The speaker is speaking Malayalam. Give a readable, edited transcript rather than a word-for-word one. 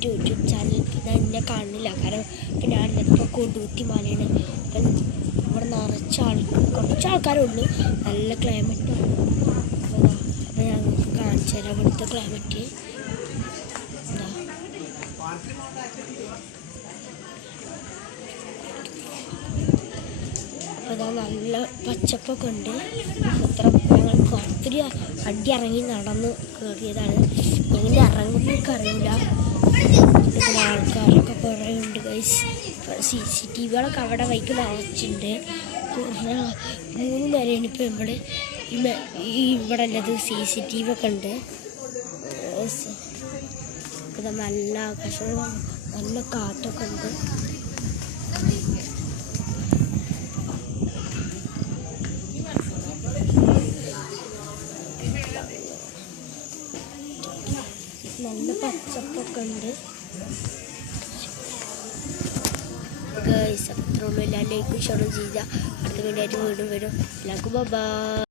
എൻ്റെ യൂട്യൂബ് ചാനൽ എന്നെ കാണില്ല. കാരണം ഇപ്പം ഞാനിപ്പോൾ കൊടുകുത്തി മലയാണ്. അപ്പം ഇവിടെ നിറച്ച കുറച്ച് ആൾക്കാരുള്ളൂ. നല്ല ക്ലൈമറ്റാണ്. അപ്പോൾ ഞാൻ കാണിച്ചു തരാം ഇവിടുത്തെ ക്ലൈമറ്റ്. എന്താ അപ്പോൾ ഇതാ നല്ല പച്ചപ്പൊക്കെ ഉണ്ട്. ഞങ്ങൾ ഒത്തിരി അടി ഇറങ്ങി നടന്ന് കയറിയതാണ്. എങ്ങനെ ഇറങ്ങുന്നൊക്കെ അറിയില്ല. പിന്നെ ആൾക്കാരൊക്കെ കുറേ ഉണ്ട് ഗൈസ്. CCTVകളൊക്കെ അവിടെ വൈക്ക് നിറച്ചിട്ടുണ്ട്. 3 വരെയാണ് ഇപ്പോൾ ഇവിടെ ഉള്ളത്. CCTV ഒക്കെ ഉണ്ട്. ഇത് നല്ല ആകാശം, നല്ല കാറ്റൊക്കെ ഉണ്ട്. നല്ല പച്ചപ്പൊക്കെ ഉണ്ട് ഗൈസ്. അത്രയുള്ളൂ. എല്ലാ ലൈക്കും ഷെയറും ചെയ്യുക. അടുത്ത വീഡിയോ ആയിട്ട് വീണ്ടും വരും. എല്ലാവർക്കും ബൈ.